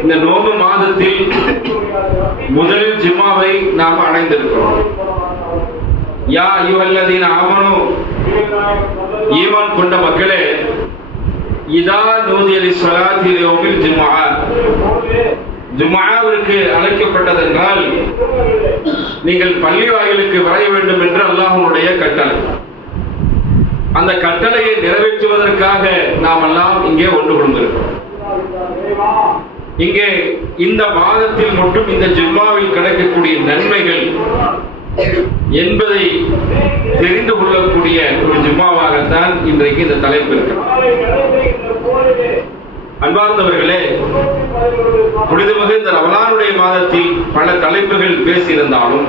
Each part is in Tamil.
இந்த நோன்பு மாதத்தில் முதல் ஜும்மாவை நாம் அடைந்திருக்கிறோம். யா அய்யுஹல்லதீன ஆமனூ, ஈமான் கொண்ட மக்களே, இதா நூதிய லிஸ்ஸலாத்தி யௌமில் ஜும்ஆ, ஜும்ஆவிற்கு அழைக்கப்பட்டதென்றால் நீங்கள் பள்ளி வாயிலுக்கு வர வேண்டும் என்று அல்லாஹ்வுடைய கட்டளை. அந்த கட்டளையை நிறைவேற்றுவதற்காக நாம் எல்லாம் இங்கே ஒன்று கொண்டிருக்கிறோம். இங்கே இந்த மாதத்தில் மட்டும் இந்த ஜும்மாவில் கிடைக்கக்கூடிய நன்மைகள் என்பதை தெரிந்து கொள்ளக்கூடிய ஒரு ஜும்மாவாகத்தான் இன்றைக்கு இந்த தலைப்பு இருக்கிறது. அன்பார்ந்தவர்களே, புனிதமிகு இந்த ரமலானுடைய மாதத்தில் பல தலைப்புகள் பேசியிருந்தாலும்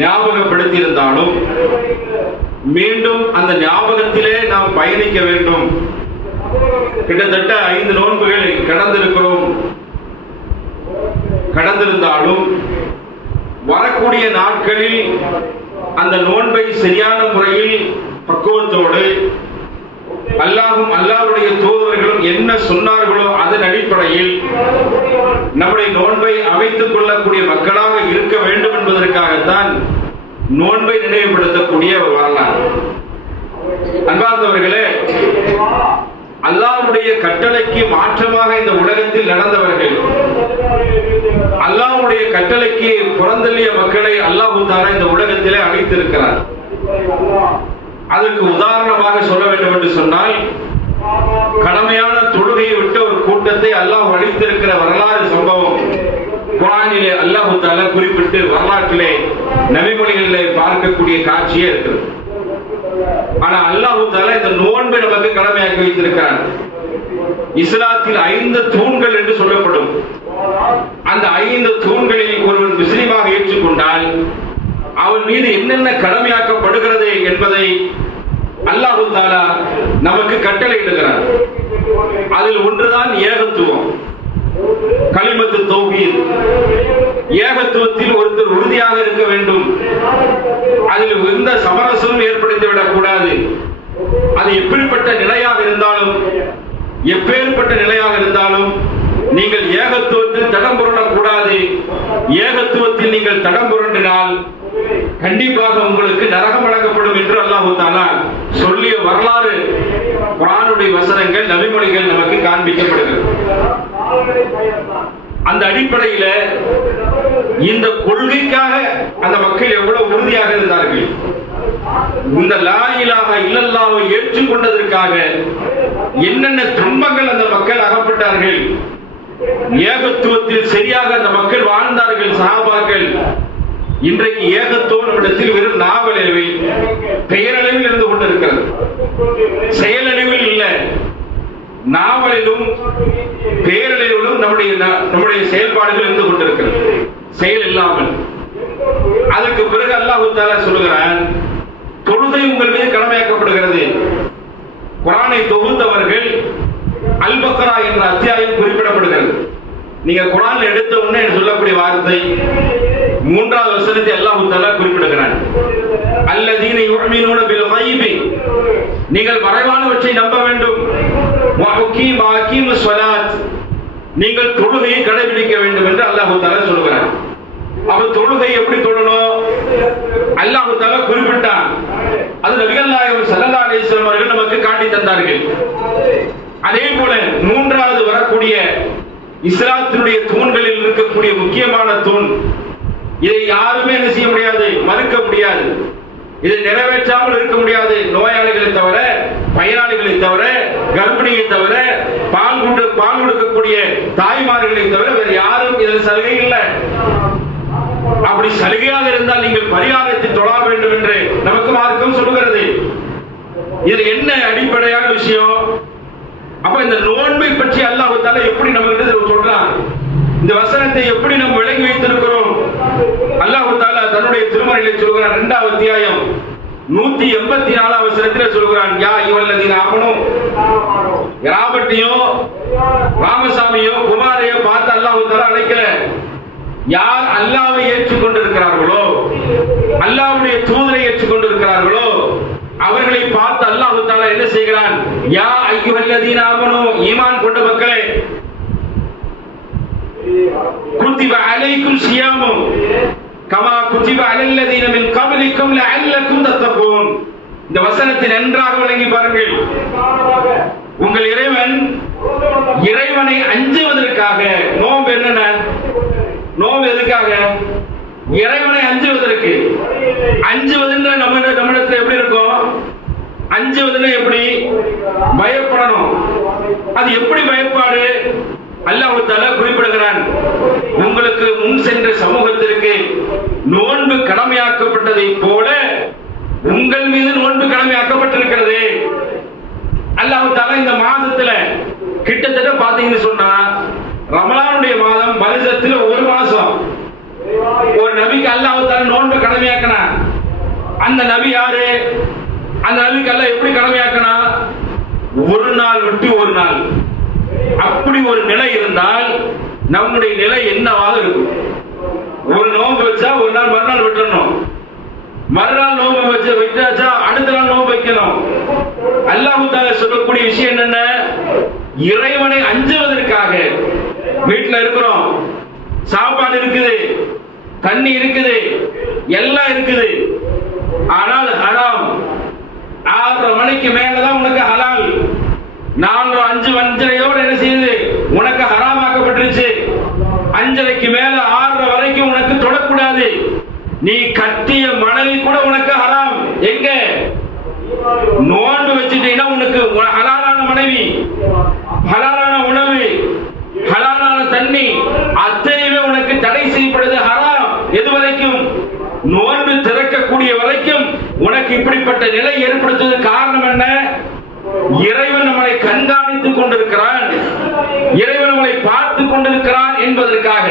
ஞாபகப்படுத்தியிருந்தாலும் மீண்டும் அந்த ஞாபகத்திலே நாம் பயணிக்க வேண்டும். கிட்டத்தட்ட 5 நோன்புகளை கடந்திருந்தாலும் வரக்கூடிய நாட்களில் அந்த நோன்பை சரியான முறையில் பக்குவத்தோடு அல்லாஹ்வும் அல்லாஹ்வுடைய தூதர்களும் என்ன சொன்னார்களோ அதன் அடிப்படையில் நம்முடைய நோன்பை அமைத்துக் கொள்ளக்கூடிய மக்களாக இருக்க வேண்டும் என்பதற்காகத்தான் நோன்பை நினைவுபடுத்தக்கூடிய ஒரு வரலாறு. அன்பார்ந்தவர்களே, அல்லாஹ்வுடைய கட்டளைக்கு மாற்றமாக இந்த உலகத்தில் நடந்தவர்கள், அல்லாஹ்வுடைய கட்டளைக்கு புறந்தள்ளிய மக்களை அல்லாஹ் தஆலா இந்த உலகத்திலே அழைத்திருக்கிறார். அதற்கு உதாரணமாக சொல்ல வேண்டும் என்று சொன்னால், கடமையான தொழுகையை விட்டு ஒரு கூட்டத்தை அல்லாஹ் அழைத்திருக்கிற வரலாறு சம்பவம் குர்ஆனிலே அல்லாஹ் தஆலா குறிப்பிட்டு வரலாற்றிலே நபிமொழிகளிலே பார்க்கக்கூடிய காட்சியே இருக்கிறது. ஆனா அல்லாஹ் தஆலா இந்த நோன்பை நமக்கு கடமையாக்கி வைத்திருக்கிறார். இஸ்லாத்தில் 5 தூண்கள் என்று சொல்லப்படும். அந்த 5 தூண்களில் ஒருவன் முஸ்லிமாக ஏற்றுக்கொண்டால் அவன் மீது என்னென்ன கடமையாக்கப்படுகிறது என்பதை அல்லாஹ் தஆலா நமக்கு கட்டளையிடுகிறார். அதில் ஒன்றுதான் ஏகத்துவம், கலிமத்து தௌஹீத். ஏகத்துவத்தில் ஒருத்தர் உறுதியாக இருக்க வேண்டும். அதில் எந்த சமரசமும் ஏற்படுத்தி விடக்கூடாது. அது எப்பேற்பட்ட நிலையாக இருந்தாலும் நீங்கள் ஏகத்துவத்தில் தடம் புரண்டக்கூடாது. ஏகத்துவத்தில் நீங்கள் தடம் புரண்டினால் கண்டிப்பாக உங்களுக்கு நரகம் வழங்கப்படும் என்று அல்லாஹ் தஆலா சொல்லிய வரலாறு குர்ஆனுடைய வசனங்கள், நபிமொழிகள் நமக்கு காண்பிக்கப்படுகிறது. அந்த அடிப்படையில் இந்த கொள்கைக்காக அந்த மக்கள் எவ்வளவு உறுதியாக இருந்தார்கள். இந்த லா இலாஹ இல்லல்லாஹ்வை ஏற்றுக்கொண்டதற்காக என்னென்ன துன்பங்கள் அந்த மக்கள் அகப்பட்டார்கள். ஏகத்துவத்தில் சரியாக அந்த மக்கள் வாழ்ந்தார்கள், சஹாபாக்கள். இன்றைக்கு ஏகத்துவம் நம்மிடத்தில் வெறும் நாவலளவில், பெயரளவில் இருந்து கொண்டிருக்கிறது. செயலளவில் இல்லை. நாவலிலும் பெயரளவிலும் நம்முடைய செயல்பாடுகள் இருந்து கொண்டிருக்கிறது, செயல் இல்லாமல். அதற்கு பிறகு அல்லாஹ் தஆலா சொல்லுகிறான், தொழுகை உங்கள் மீது கடமையாக்கப்படுகிறது. குர்ஆனை தொகுத்தவர்கள் அல் பக்ரா என்ற அத்தியாயம் குறிப்பிடப்படுகிறது. நீங்க குர்ஆன் எடுத்த உடனே சொல்லக்கூடிய வார்த்தை 3வது வசனத்தை அல்லாஹ் தஆலா குறிப்பிடுகிறான். அல்லதீன யுமினூன பில் கைபி, நீங்கள் மறைவானவற்றை நம்ப வேண்டும். வ அகீமுஸ் ஸலாத், நீங்கள் தொழுகையை கடைபிடிக்க வேண்டும் என்று அல்லாஹ் தஆலா சொல்கிறான். அப்ப தொழுகை எப்படி தொழணும் அல்லாஹ் தஆலா குறிப்பிட்டான். அது நபிகள் நாயகம் ஸல்லல்லாஹு அலைஹி வஸல்லம் அவர்கள் நமக்கு காட்டி தந்தார்கள். அதே போல 3வது வரக்கூடிய இஸ்லாத்தினுடைய தூண்களில் இருக்கக்கூடிய முக்கியமான தூண், இதை யாருமே என்ன செய்ய முடியாது, மறுக்க முடியாது. இதை நிறைவேற்றாமல் இருக்க முடியாது. நோயாளிகளை தவிர, பயனாளிகளை தவிர, கர்ப்பிணியை தவிர, பால் கொடுக்கக்கூடிய தாய்மார்களை தவிர வேறு யாரும் இதில் சலுகை இல்லை. அப்படி சலுகையாக இருந்தால் நீங்கள் பரிகாரத்தை தொழ வேண்டும் என்று நமக்கு மார்க்கம் சொல்லுகிறது. இது என்ன அடிப்படையான விஷயம்? அப்ப இந்த நோன்பை பற்றி அல்லாஹ் தஆலா எப்படி நமக்கு சொல்றான், இந்த வசனத்தை எப்படி நாம் விளங்கி வைத்திருக்கிறோம்? அல்லாஹ் தஆலா தன்னுடைய திருமறையிலே சொல்கிறான். 2வது அத்தியாயம் 184வது வசனத்திலே சொல்கிறான், யா அய்யுஹல்லதீன ஆமனூ. ராபர்ட்டையோ ராமசாமியோ குமாரையோ பார்த்து அல்லாஹ் தஆலா அழைக்கல. யார் அல்லாஹ்வை ஏற்றுக்கொண்டிருக்கிறார்களோ, அல்லாஹ்வுடைய தூதரை ஏற்றுக்கொண்டிருக்கிறார்களோ அவர்களை பார்த்து அல்லாஹ் தஆலா என்ன செய்கிறான்? யா அய்யுஹல்லதீன ஆமனூ, ஈமான் கொண்ட மக்களே, அலல்லதீன மின் கப்லிக்கும் லஅல்லக்கும் தத்தகூன். இந்த வசனத்தை நன்றாக விளங்கி பாருங்கள். உங்கள் இறைவனை அஞ்சுவதற்காக நோன்பு. என்னென்ன நோன்பு? எதுக்காக? இறைவனை அஞ்சுவதற்கு. அஞ்சுவதுன்ற நம்மிடத்துல எப்படி இருக்கும்? அஞ்சுவதுன்னு எப்படி? பயப்படணும். அது எப்படி பயப்பாடு? அல்லாஹ் தஆலா குறிப்பிடுகிறான், உங்களுக்கு முன் சென்ற சமூகத்திற்கு நோன்பு கடமையாக்கப்பட்டதை போல உங்கள் மீது நோன்பு கடமையாக்கப்பட்டிருக்கிறது. அல்லாஹ் தஆலா இந்த மாதத்துல கிட்டத்தட்ட பாத்தீங்கன்னு சொன்னா ரமலானுடைய மாதம் வருஷத்துல ஒரு மாசம் ஒரு நபிக்கு அல்லாஹ் தஆலா நோன்பு கடமையாக்கினா. அந்த நபி யாரு? அந்த நபிக்கு அல்லாஹ் எப்படி கடமையாக்கினா? ஒரு நாள் விட்டு ஒரு நாள். அப்படி ஒரு நிலை இருந்தால் நம்முடைய நிலை என்னவாக இருக்கும்? ஒரு நோன்பு வச்சா ஒரு நாள் மறுநாள் விட்டுறணும், மறுநாள் நோன்பு வச்சாச்சா அடுத்த நாள் நோன்பு வைக்கணும். அல்லாஹ் தஆலா சொல்லக்கூடிய விஷயம் என்னென்ன? இறைவனை அஞ்சுவதற்காக வீட்டுல இருக்கிறோம், சாப்பாடு இருக்குது, தண்ணி இருக்குது, எல்லாம் இருக்குது. ஆனால் ஹராம். 6:30 மணிக்கு மேலதான் உனக்கு ஹலால். 4, 5, 5:30 என்ன செய்யுது? உனக்கு ஹராமாக்கப்பட்டுருச்சு. 5:30 மேல 6:30 வரைக்கும் உனக்கு தொடக்கூடாது. நீ கட்டிய மனைவி கூட உனக்கு ஹராம். எங்க? நோன்பு வச்சுட்டீங்கன்னா உனக்கு ஹலாலான மனைவி, ஹலாலான உணவு, ஹலாலான தண்ணி அத்தனையுமே உனக்கு தடை செய்யப்படுது, ஹராம். எது வரைக்கும்? நோன்பு திறக்கக்கூடிய வரைக்கும் உனக்கு இப்படிப்பட்ட நிலை ஏற்படுத்துவது காரணம் என்ன? இறைவன் நம்மளை கண்காணித்துக் கொண்டிருக்கிறான், இறைவன் நம்மளை பார்த்து கொண்டிருக்கிறான் என்பதற்காக.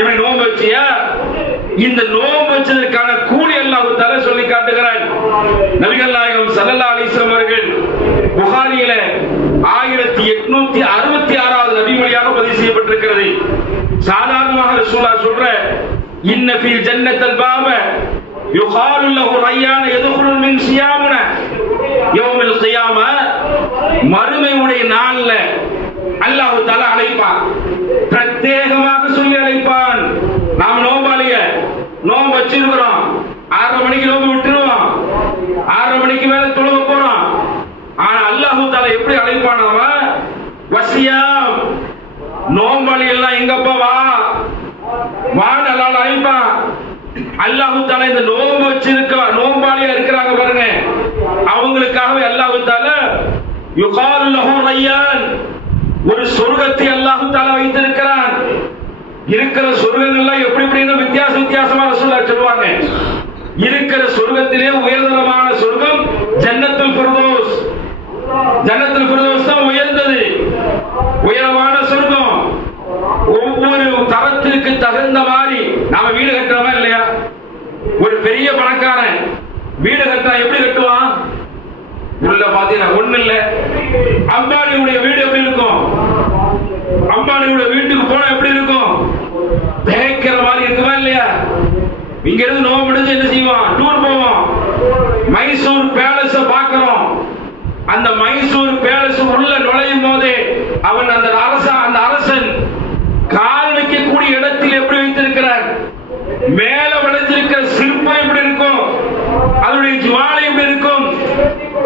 இவன் நோன்பு வச்சியா? இந்த நோன்பு வச்சதற்கான கூலி அல்லாஹ் தஆலா சொல்லி காட்டுகிறான். நபிகள் நாயகம் ஸல்லல்லாஹு அலைஹி வஸல்லம் அவர்கள் புகாரியில 1866வது நபிமொழியாக பதிவு செய்யப்பட்டிருக்கிறது. சாதாரணமாக ரசூலுல்லாஹ் சொல்ற, இன்ன ஃபீல் ஜன்னத்தில் பாப யுகாலு லஹு ரய்யான யதுகுலு மின் சியாமுன யௌமில் கியாமா. மறுமையுடைய நாள்ல அல்லாஹ் தஆலா அழைப்பான், பிரத்யேகமாக சொல்லி அழைப்பான். நாம் நோம்பாளிய நோன்பு வச்சிருக்கிறோம், 6:30 மணிக்கு நோன்பு விட்டுருவோம், 6:30 மணிக்கு மேல தொழுக போறோம். ஆனா அல்லாஹ் தஆலா எப்படி அழைப்பானவா? வசியாம், நோம்பாளி எல்லாம் எங்கப்பா வா வா அல்லாஹ் அழைப்பான். அல்லாஹ் தஆலா இந்த நோன்பு வச்சிருக்க நோம்பாளியா இருக்கிறாங்க பாருங்க, அவங்களுக்காகவே அல்லாஹ் தஆலா யுகாலு லஹு ரய்யான், ஒரு சொர்க்கத்தை அல்லாஹ் தஆலா வைத்திருக்கிறான். இருக்கிற சொர்க்கங்கள்லாம் எப்படி எப்படின்னு வித்தியாசமா ரசூலுல்லாஹ் சொல்லுவாங்க. இருக்கிற சொர்க்கத்திலே உயர்தரமான சொர்க்கம் ஜன்னத்துல் ஃபிர்தௌஸ். ஜன்னத்துல் ஃபிர்தௌஸ் தான் உயர்ந்தது, உயரமான சொர்க்கம். ஒவ்வொரு தரத்திற்கு தகுந்த மாதிரி நாம வீடு கட்டுறோமா இல்லையா? ஒரு பெரிய பணக்காரன் வீடு கட்டினா எப்படி கட்டுவான்? உள்ள பாத்தீங்கன்னா ஒண்ணு இல்ல. அம்பானியுடைய வீடு எப்படி இருக்கும்? அம்பானியுடைய வீட்டுக்கு போனா எப்படி இருக்கும்? பேக்கிற மாதிரி இருக்குமா இல்லையா? இங்க இருந்து நோம்பு முடிஞ்சு என்ன செய்வோம்? டூர் போவோம், மைசூர் பேலஸ் பார்க்கிறோம். அந்த மைசூர் பேலஸ் உள்ள நுழையும் போதே அவன் அந்த அரசன் கால் வைக்கக்கூடிய இடத்தில் எப்படி வைத்திருக்கிறார்? மேல விளைஞ்சிருக்கிற சிற்பம் எப்படி இருக்கும்? அதனுடைய ஜுவாலை எப்படி இருக்கும்?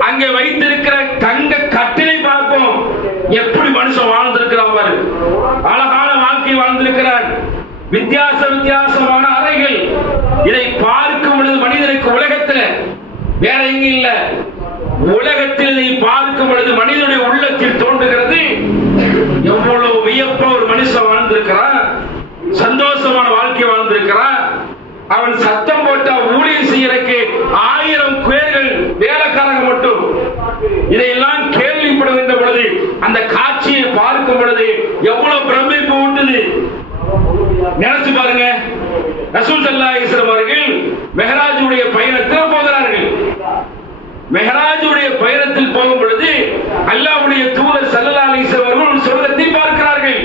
அங்கே வைத்திருக்கிற தங்க கட்டிலை பார்ப்போம். எப்படி மனுஷன் வாழ்ந்திருக்கிறான் பாரு, அழகான வாழ்க்கை வாழ்ந்திருக்கிறான். வித்தியாசமான அறைகள். இதை பார்க்கும் பொழுது மனிதனுக்கு உலகத்தில் வேற எங்க இல்ல, உலகத்தில் இதை பார்க்கும் பொழுது மனிதனுடைய உள்ளத்தில் தோன்றுகிறது, எவ்வளவு வியப்ப ஒரு மனுஷன் வாழ்ந்திருக்கிறான், சந்தோஷமான வாழ்க்கை வாழ்ந்திருக்கிறான். அவன் சத்தம் போட்டா ஊழியம் செய்யறதுக்கு 1000 பேர்கள் வேலைக்காரங்க மட்டும். இதையெல்லாம் கேள்விப்படுகின்ற பொழுது, அந்த காட்சியை பார்க்கும் பொழுது எவ்வளவு பிரமிப்பு ஊட்டுது நினைச்சு பாருங்க. ரசூல் ஸல்லல்லாஹு அலைஹி வஸல்லம் அவர்கள் மெஹராஜுடைய பயணத்தில் போகிறார்கள். மெஹராஜுடைய பயணத்தில் போகும் பொழுது அல்லாஹ்வுடைய தூதர் ஸல்லல்லாஹு அலைஹி வஸல்லம் அவர்கள் ஒரு சொர்க்கத்தை பார்க்கிறார்கள்.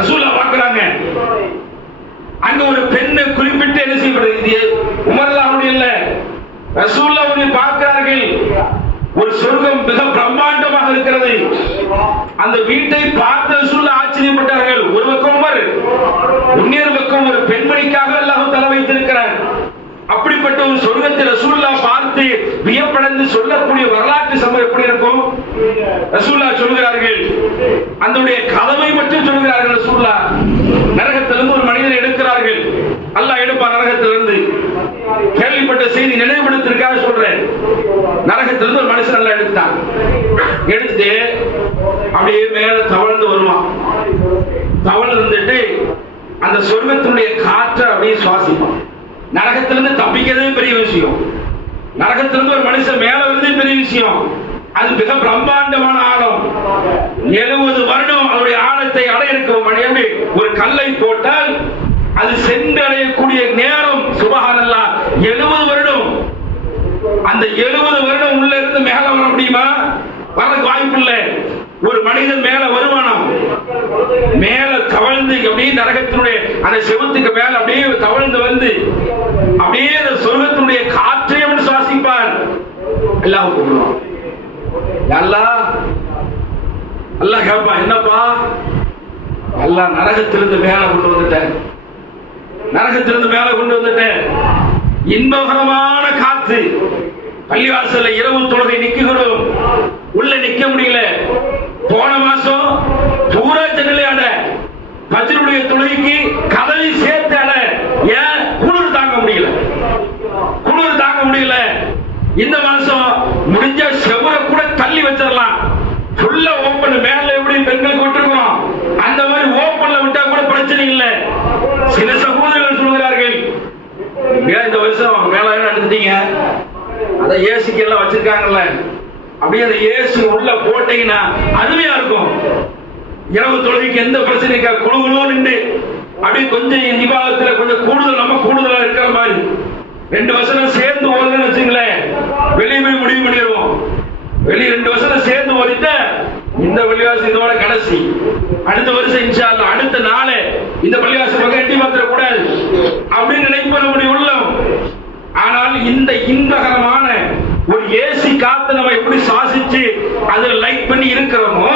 ரசூலுல்லாஹ் பார்க்கறாங்க. அங்க ஒரு பெண்ணை குறிப்பிட்டு என்ன செய்யப்படுகிறது? உமர்லாஹுடைய இல்ல, ரசூலுல்லாஹ் பார்க்கிறார்கள். ஒரு சொர்க்கம் மிக பிரம்மாண்டமாக இருக்கிறது. அந்த வீட்டை பார்த்த ரசூலுல்லாஹ் ஆச்சரியப்பட்டார்கள். ஒரு பக்கம் உமர், இன்னொரு பக்கம் ஒரு பெண்மணிக்காக அல்லாஹ் தஆலா வைத்திருக்கிறார். அப்படிப்பட்ட ஒரு சொர்க்கத்தை ரசூலுல்லாஹ் பார்த்து வியப்படைந்து சொல்லக்கூடிய வரலாற்று சம்பவம் எப்படி இருக்கும்? ரசூலுல்லாஹ் சொல்கிறார்கள், அதனுடைய கதவை மட்டும் சொல்கிறார்கள். ரசூலுல்லாஹ் நரகத்திலிருந்து ஒரு மனிதனை எடுக்கிறார்கள். அல்லாஹ் எடுப்பான் நரகத்திலிருந்து. கேள்விப்பட்ட செய்தி நினைவுபடுத்திருக்காக சொல்றேன். நரகத்திலிருந்து ஒரு மனுஷன் நல்லா எடுத்தான். எடுத்து அப்படியே மேல தவழ்ந்து வருவான். தவழ்ந்து வந்துட்டு அந்த சொர்க்கத்தினுடைய காற்றை அப்படியே சுவாசிப்பான். நரகத்திலிருந்து தப்பிக்கிறதே பெரிய விஷயம். நரகத்திலிருந்து ஒரு மனுஷன் மேல வருதே பெரிய விஷயம். அது மிக பிரம்மாண்டமான ஆழம். 70 வருடம் அவருடைய ஆழத்தை அடையிருக்க ஒரு கல்லை போட்டால் அது சென்றடையக்கூடிய நேரம் சுபஹானல்லாஹ் 70 வருடம். அந்த 70 வருடம் உள்ள இருந்து மேல வர முடியுமா? வரதுக்கு வாய்ப்பு இல்லை. ஒரு மனிதன் மேல வருமானம் மேல தவழ்ந்து அப்படியே நரகத்தினுடைய அந்த செவத்துக்கு மேல அப்படியே தவழ்ந்து வந்து அப்படியே அந்த சொர்க்கத்தினுடைய காற்றை அவன் சுவாசிப்பார். அல்லாஹ் கூப்பிடுவான். அல்லாஹ் கேட்பான், என்னப்பா? அல்லாஹ் நரகத்திலிருந்து மேல கொண்டு வந்துட்டேன், நரகத்திலிருந்து மேல கொண்டு வந்துட்டேன். இன்பகரமான காற்று. பள்ளிவாசல்ல இரவு தொழுகை நிக்கிறோம், உள்ள நிக்க முடியல. போன மாசம் பூரா ஜன்னலையாட பஜ்ருடைய தொழுகைக்கு கதவை சேர்த்தால. ஏன்? குளிர் தாங்க முடியல, குளிர் தாங்க முடியல. இந்த மாசம் முடிஞ்ச செவர கூட தள்ளி வச்சிடலாம். ஃபுல்லா ஓப்பன். மேல எப்படி பெண்கள் கொட்டிருக்கோம் அந்த மாதிரி ஓப்பன்ல விட்டா கூட பிரச்சனை இல்லை. சில சகோதரர்கள் சொல்கிறார்கள், இந்த வருஷம் மேல எடுத்துட்டீங்க, அத ஏசிக்கு எல்லாம் வச்சிருக்காங்கல்ல, அப்படியே அந்த ஏசி உள்ள போட்டீங்கன்னா அருமையா இருக்கும். இரவு தொழுகைக்கு எந்த பிரச்சனைக்கா குழுகுழுன்னு அப்படியே கொஞ்சம் நிபாகத்துல கொஞ்சம் கூடுதல், நம்ம கூடுதலா இருக்கிற மாதிரி 2 வருஷம் சேர்ந்து ஓடுன்னு வச்சுங்களேன், வெளியே போய் முடிவு பண்ணிடுவோம். வெளியே 2 வருஷம் சேர்ந்து ஓடிட்டு இந்த பள்ளிவாசல் இதோட கடைசி, அடுத்த வருஷம் இன்ஷா அல்லாஹ் அடுத்த நாளே இந்த பள்ளிவாசல் பக்கம் எட்டி மாத்திர கூடாது அப்படின்னு நினைப்ப நம்முடைய உள்ளம். ஆனால் இந்த இன்பகரமான ஒரு ஏசி காத்து நம்ம எப்படி சுவாசிச்சு அதுல லைட் பண்ணி இருக்கிறோமோ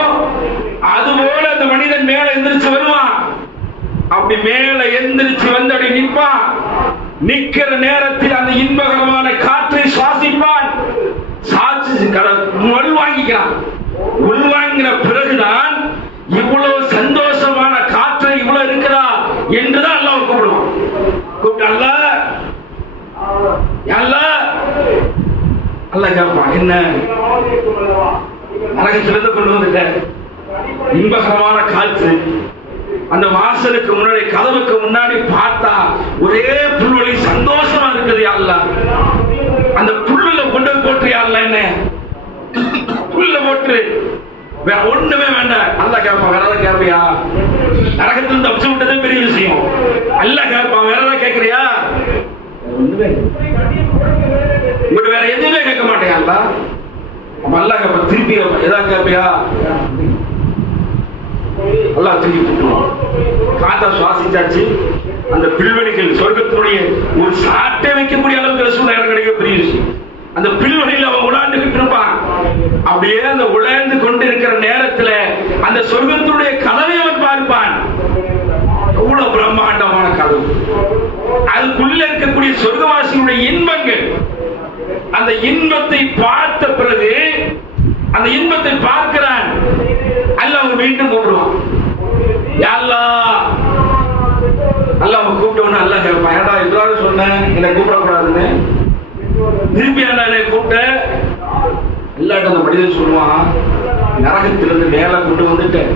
அதுபோல அந்த மனிதன் மேல எந்திரிச்சு வருவான். அப்படி மேல எந்திரிச்சு வந்து அப்படி நிற்பான். நிக்கிற நேரத்தில் அந்த இன்பகரமான காற்றை சுவாசிப்பான். உள்வாங்கிக்கிறான். உள்வாங்கின பிறகுதான் இவ்வளவு சந்தோஷமான காற்றை இவ்வளவு இருக்கிறா என்றுதான் அல்லாஹ் கூப்பிடுவான். கூப்பிட்டு அல்லாஹ் கேட்பான், என்ன நரகத்திலிருந்து கொண்டு வந்துட்ட இன்பகரமான காற்று. அந்த வாசலுக்கு முன்னாடி கதவுக்கு முன்னாடி பார்த்தா ஒரே புல்வெளி சந்தோஷமா இருக்குது. அல்லாஹ் அந்த புல்லுல கொண்டு போட்டு அல்லாஹ் என்ன புல்ல போட்டு வேற ஒண்ணுமே வேண்டாம். அல்லாஹ் கேட்பான், வேற ஏதாவது கேட்பியா? நரகத்திலிருந்து தப்பிச்சு விட்டதே பெரிய விஷயம். அல்லாஹ் கேட்பான், வேற ஏதாவது கேட்கறியா? வேற எதுவுமே கேட்க மாட்டேன். அல்லாஹ் கேட்பான், திருப்பி ஏதாவது கேட்பியா? அல்லாஹ் திருப்பி கூப்பிடுவான். காத்தா சுவாசிச்சாச்சு. அந்த பில்வெளிகள் சொர்க்கத்தினுடைய ஒரு சாட்டை வைக்கக்கூடிய அளவுக்கு சூழ்நிலை இடம் கிடைக்க பெரிய விஷயம். அந்த பில்வெளியில் அவன் உலாண்டுகிட்டு இருப்பான். அப்படியே அந்த உலாந்து கொண்டு இருக்கிற நேரத்துல அந்த சொர்க்கத்தினுடைய கதவை அவன் பார்ப்பான். எவ்வளவு பிரம்மாண்டமான கதவு. அதுக்குள்ள இருக்கக்கூடிய சொர்க்கவாசியுடைய இன்பங்கள். அந்த இன்பத்தை பார்த்த பிறகு அந்த இன்பத்தை பார்க்கிறான். அல்லாஹ் அவன் மீண்டும் கூப்பிடுவான். அல்லாஹ் கூப்பிட்டவன அல்லாஹ் கேட்பான், ஏடா இவ்வளவு சொன்னேன் என்னை கூப்பிடக்கூடாதுன்னு, திருப்பி என்னை கூப்பிட்ட இல்லாட்ட அந்த மனிதன் சொல்லுவான், நரகத்திலிருந்து மேல கொண்டு வந்துட்டேன்,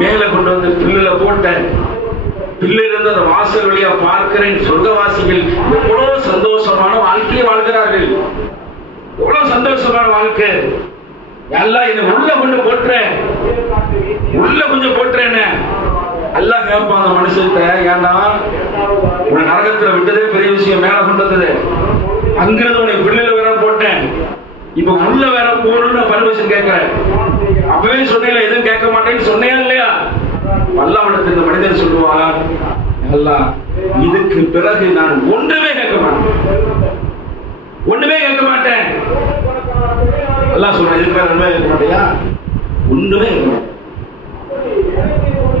மேல கொண்டு வந்து பில்லுல போட்டேன், பிள்ளையிலிருந்து அந்த வாசல் வழியா பார்க்கிறேன். சொர்க்கவாசிகள் எவ்வளவு சந்தோஷமான வாழ்க்கையை வாழ்கிறார்கள். எவ்வளவு சந்தோஷமான வாழ்க்கை. எல்லாம் என்ன உள்ள கொண்டு போட்டுறேன், உள்ள கொஞ்சம் போட்டுறேன்னு அல்லாஹ் கேட்பான் அந்த மனுஷத்த, ஏண்டா உன்னை நரகத்துல விட்டதே பெரிய விஷயம், மேல கொண்டு வந்தது, அங்கிருந்து உன்னை பிள்ளையில வேற போட்டேன், இப்ப உள்ள வேற போகணும்னு பர்மிஷன் கேட்கிறேன். அப்பவே சொன்னேன் எதுவும் கேட்க மாட்டேன்னு சொன்னேன் இல்லையா? அல்லாஹ்விடத்தில் இந்த மனிதன் சொல்லுவார், அல்லாஹ் இதுக்கு பிறகு நான் ஒன்றுமே கேட்க மாட்டேன், ஒண்ணுமே கேட்க மாட்டேன். அல்லாஹ் சொல்றேன், இதுக்கு மேல ஒண்ணுமே கேட்க மாட்டியா? ஒண்ணுமே கேட்க மாட்டேன்.